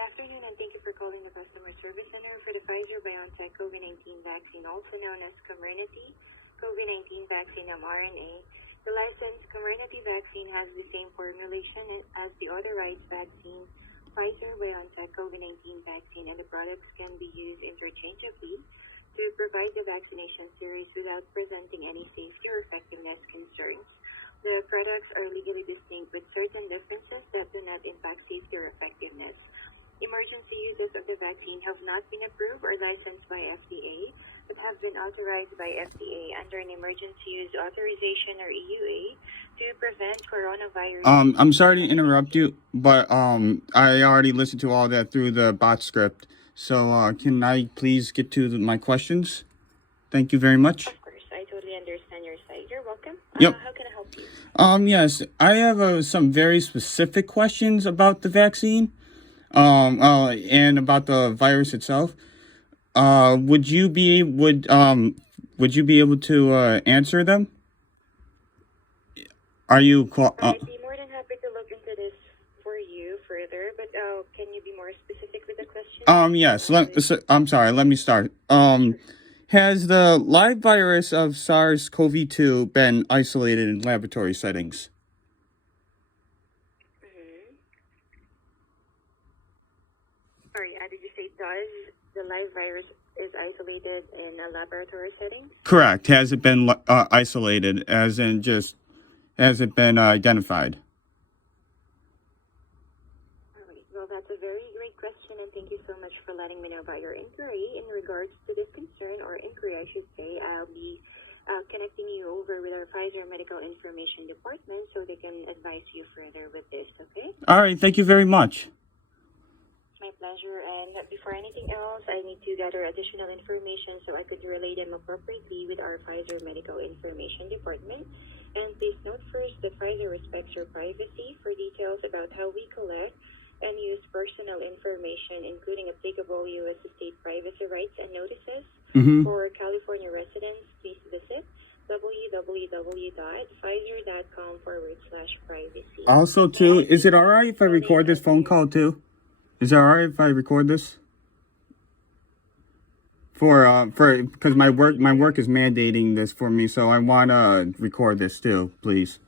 afternoon, and thank you for calling the Customer Service Center for the Pfizer-BioNTech COVID-19 vaccine, also known as Comirnaty COVID-19 vaccine mRNA. The licensed Comirnaty vaccine has the same formulation as the authorized vaccine, Pfizer-BioNTech COVID-19 vaccine, and the products can be used interchangeably to provide the vaccination series without presenting any safety or effectiveness concerns. The products are legally distinct with certain differences that do not impact safety or effectiveness. Emergency uses of the vaccine have not been approved or licensed by FDA, but have been authorized by FDA under an emergency use authorization or EUA to prevent coronavirus. I'm sorry to interrupt you, but I already listened to all that through the bot script. So can I please get to my questions? Thank you very much. Of course, I totally understand your side. You're welcome. Yep. How can I help you? Yes, I have some very specific questions about the vaccine, and about the virus itself. Would you be able to answer them? Are you I'd be more than happy to look into this for you further, but can you be more specific with the question? Yes. I'm sorry. Let me start. Has the live virus of SARS-CoV-2 been isolated in laboratory settings? Sorry, did you say does the live virus is isolated in a laboratory setting? Correct. Has it been isolated, as in just has it been identified? All right. Well, that's a very great question, and thank you so much for letting me know about your inquiry. In regards to this concern, or inquiry, I should say, I'll be connecting you over with our Pfizer Medical Information Department so they can advise you further with this, okay? All right. Thank you very much. My pleasure. And before anything else, I need to gather additional information so I could relay them appropriately with our Pfizer Medical Information Department. And please note first that Pfizer respects your privacy. For details about how we collect and use personal information, including applicable U.S. state privacy rights and notices for California residents, please visit www.pfizer.com/privacy. Also, too, is it all right if I record this phone call too? Is it all right if I record this? Because my work is mandating this for me, so I want to record this too, please.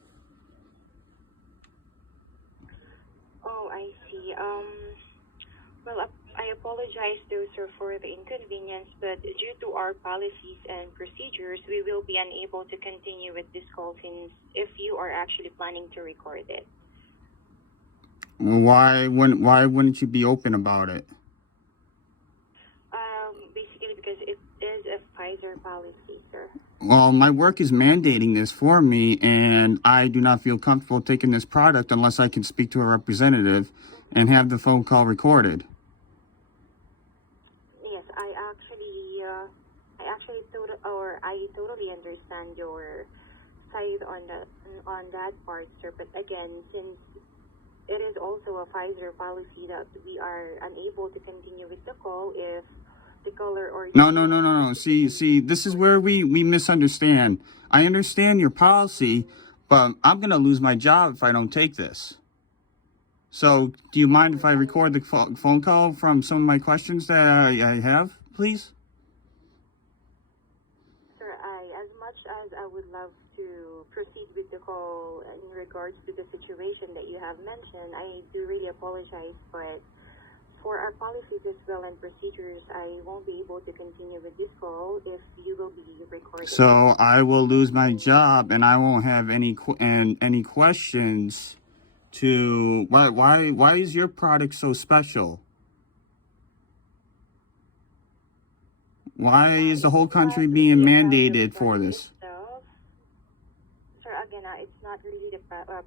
Oh, I see. Well, I apologize though, sir, for the inconvenience, but due to our policies and procedures, we will be unable to continue with this call since if you are actually planning to record it. Why wouldn't you be open about it? Basically because it is a Pfizer policy, sir. Well, my work is mandating this for me, and I do not feel comfortable taking this product unless I can speak to a representative and have the phone call recorded. Yes, I totally understand your side on that part, sir. But again, since it is also a Pfizer policy that we are unable to continue with the call if the caller or No. See, this is where we misunderstand. I understand your policy, but I'm gonna lose my job if I don't take this. So, do you mind if I record the phone call from some of my questions that I have, please? Sir, as much as I would love to proceed with the call in regards to the situation that you have mentioned, I do really apologize, but for our policies as well and procedures, I won't be able to continue with this call if you will be recording. So I will lose my job, and I won't have any questions to why is your product so special? Why is the whole country being mandated for this? Sir, again, it's not really the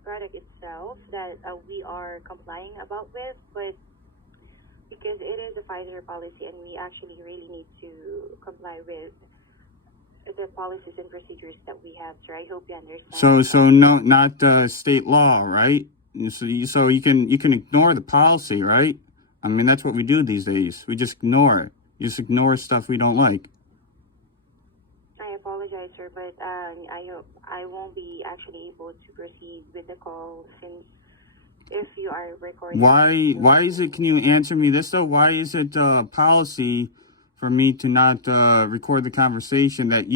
product itself that we are complying about with, but because it is a Pfizer policy and we actually really need to comply with the policies and procedures that we have, sir. I hope you understand. So no, not state law, right? So you can ignore the policy, right? I mean, that's what we do these days. We just ignore it. You just ignore stuff we don't like. I apologize, sir, but I won't be actually able to proceed with the call since if you are recording. Why is it, can you answer me this though? Why is it policy for me to not record the conversation that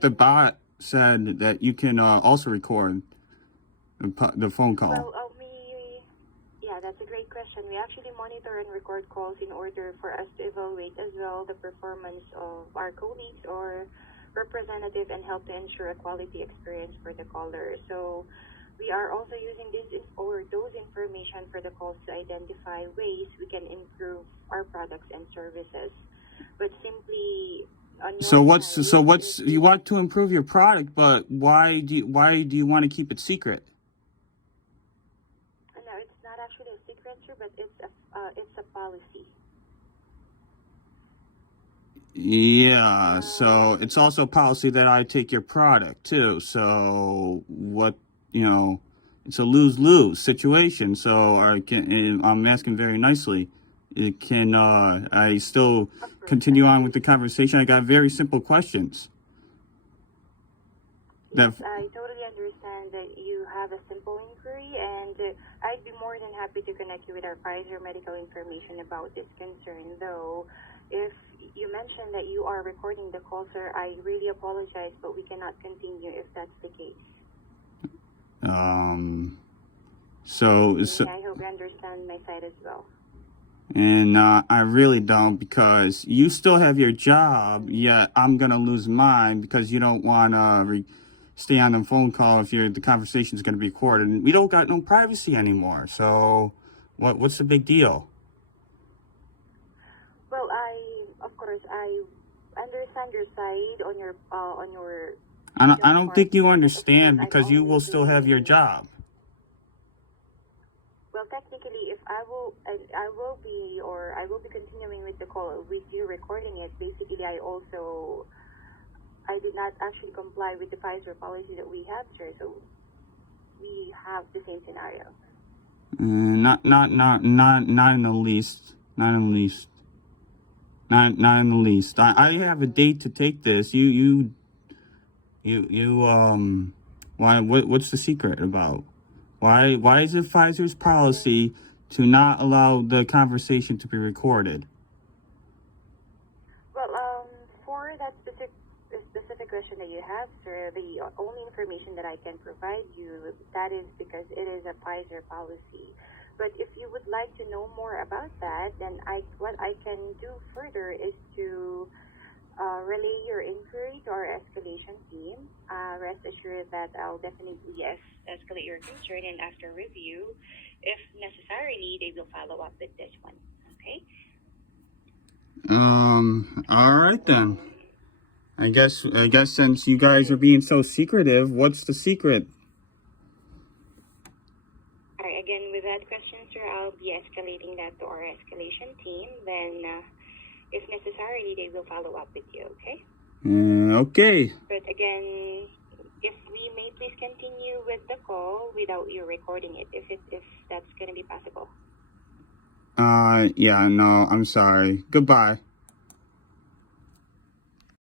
the bot said that you can also record the phone call? Well, yeah, that's a great question. We actually monitor and record calls in order for us to evaluate as well the performance of our colleagues or representative and help to ensure a quality experience for the caller. So we are also using those information for the calls to identify ways we can improve our products and services. But simply on your So you want to improve your product, but why do you want to keep it secret? No, it's not actually a secret, sir, but it's a policy. Yeah, so it's also a policy that I take your product too. So it's a lose-lose situation. So I'm asking very nicely. Can I still continue on with the conversation? I got very simple questions. Yes, I totally understand that you have a simple inquiry, and I'd be more than happy to connect you with our Pfizer medical information about this concern. Though, if you mentioned that you are recording the call, sir, I really apologize, but we cannot continue if that's the case. So I hope you understand my side as well. And I really don't, because you still have your job, yet I'm going to lose mine because you don't want to stay on the phone call if the conversation is going to be recorded. And we don't got no privacy anymore. So what's the big deal? Well, of course, I understand your side on your I don't think you understand, because you will still have your job. Well, technically, if I will be continuing with the call with you recording it. Basically, I did not actually comply with the Pfizer policy that we have, sir. So we have the same scenario. Not in the least. Not in the least. Not in the least. I have a date to take this. What's the secret about? Why is it Pfizer's policy to not allow the conversation to be recorded? Well, for that specific question that you have, sir, the only information that I can provide you, that is because it is a Pfizer policy. But if you would like to know more about that, then what I can do further is to relay your inquiry to our escalation team. Rest assured that I'll definitely escalate your concern, and after review, if necessarily, they will follow up with this one. Okay? All right then. I guess since you guys are being so secretive, what's the secret? All right, again, with that question, sir, I'll be escalating that to our escalation team. Then, if necessarily, they will follow up with you, okay? Okay. But again, if we may please continue with the call without you recording it, if that's going to be possible. Yeah, no, I'm sorry. Goodbye.